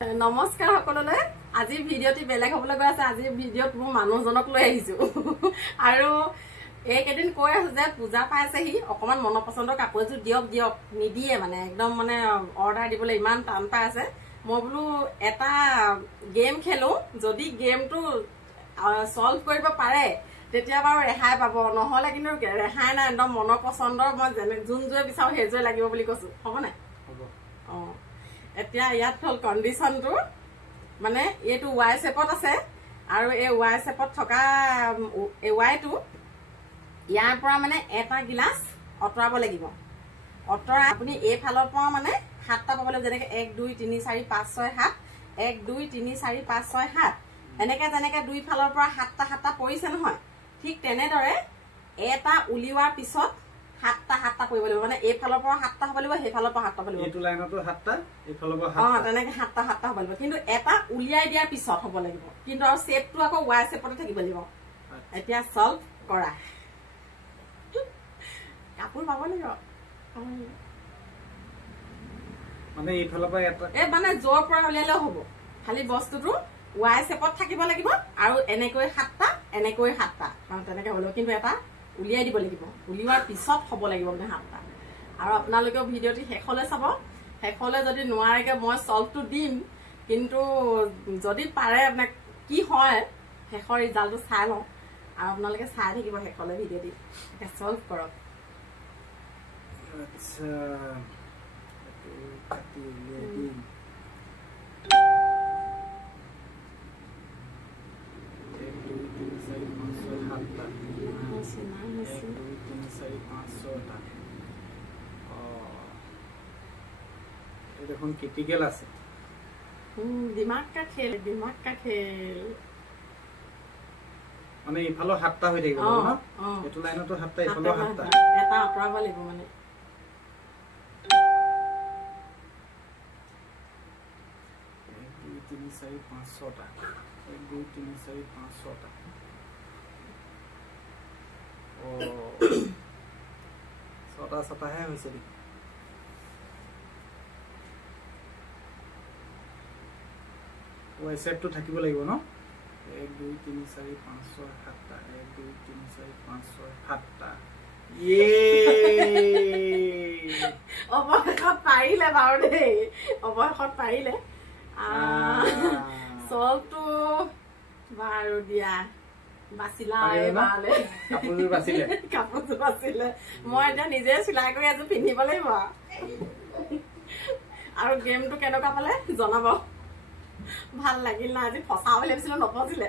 নমস্কাৰ সকলোলৈ আজি ভিডিঅ'টি বেলেগ হ'বলৈ গৈ আছে আজি ভিডিঅ'ত মই মানুহজনক লৈ আহিছো আৰু এইকেদিন কৈ আছে যে পূজা পাইছেহি অকমান মন পছন্দৰ কাপোৰ এযোৰ দিয়ক নিদিয়ে মানে একদম মানে অৰ্ডাৰ দিবলৈ ইমান টান পাই আছে মই বোলো এটা গেম খেলো যদি গেমটো সলভ কৰিব পাৰে তেতিয়া বাৰু ৰেহাই পাব নহলে কিন্তু ৰেহাই নাই একদম মন পছন্দৰ মই যোন জোৰে বিচাৰো সেইজোৰে লাগিব বুলি কৈছো হ'ব নাই হ'ব এতিয়া ইয়াত হল কন্ডিশনটো মানে এইটো ওয়াই শেপত আছে আৰু এই ওয়াই শেপত থকা এই ওয়াইটো ইয়াৰ পৰা মানে এটা গিলাস অতৰাব লাগিব অতৰা আপুনি এই ফালৰ পৰা মানে সাতটা পাব লাগিব যেনেকে 1 2 3 4 5 6 7 1 2 3 4 5 6 7 এনেকে যেনেকে দুই ফালৰ পৰা সাতটা পৰিছে নহয় ঠিক তেনেদৰে এটা উলিওৱাৰ পিছত সাতটা পৰিব লাগিব মানে এই ফালৰ পৰা সাতটা হ'ব লাগিব সেই ফালৰ পৰা সাতটা হ'ব লাগিব এইটো লাইনটো সাতটা এই ফালৰ পৰা সাতটা তেনেকে সাতটা হ'ব লাগিব কিন্তু এটা উলিয়াই দিয়াৰ পিছত হ'ব লাগিব কিন্তু আৰু শেপটো আকৌ ওয়াই শেপতে থাকিব লাগিব এতিয়া সলভ কৰা কাপোৰ পাব লাগিব মানে এই ফালৰ পৰা এটা এই মানে জোৰ পৰা উলিয়ালে হ'ব খালি বস্তুটো ওয়াই শেপত থাকিব লাগিব আৰু এনেকৈ সাতটা মানে তেনেকে হ'ব লাগিব কিন্তু এটা উলিয়াই দিব লাগিব উলিওৱাৰ পিছত হ'ব লাগিব মানে সাতটা আৰু আপোনালোকে ভিডিঅ'টি শেষলৈ চাব শেষলৈ যদি নোৱাৰেকে মই সলভটো দিম কিন্তু যদি পাৰে আপোনাক কি হয় শেষৰ ৰিজাল্টটো চাই লওঁ আৰু আপোনালোকে চাই থাকিব শেষলৈ ভিডিঅ'টি এটা সলভ কৰক আচ্ছা এটো কাটি উলিয়াই দিম দেখুন ক্রিটিক্যাল আছে दिमाग का खेल মানে ইফালো সাতটা হৈ থাকিব ন এটো লাইনটো সাতটা ইফালো সাতটা এটা অপৰাব লাগিব মানে 1 2 3 4 5 6টা 1 2 3 4 5 6টা ও ছটা হে হৈছে দি ওই সেটটো থাকিব লাগিব ন 1 2 3 4 5 6 7টা 1 2 3 4 5 6 7টা ये অবখত পাইলে বাৰু দেই অবখত পাইলে সলটো বাৰু দিয়া বাছিলা এবালে কাপোৰটো বাছিলে মই এতিয়া নিজে চিলাই কৰি আজি পিন্ধিব লাগিব আৰু গেমটো কেনেকুৱা পালে জনাব ভাল লাগিল না আজি ফসা বুলি ভাবিছিলো নপছিলে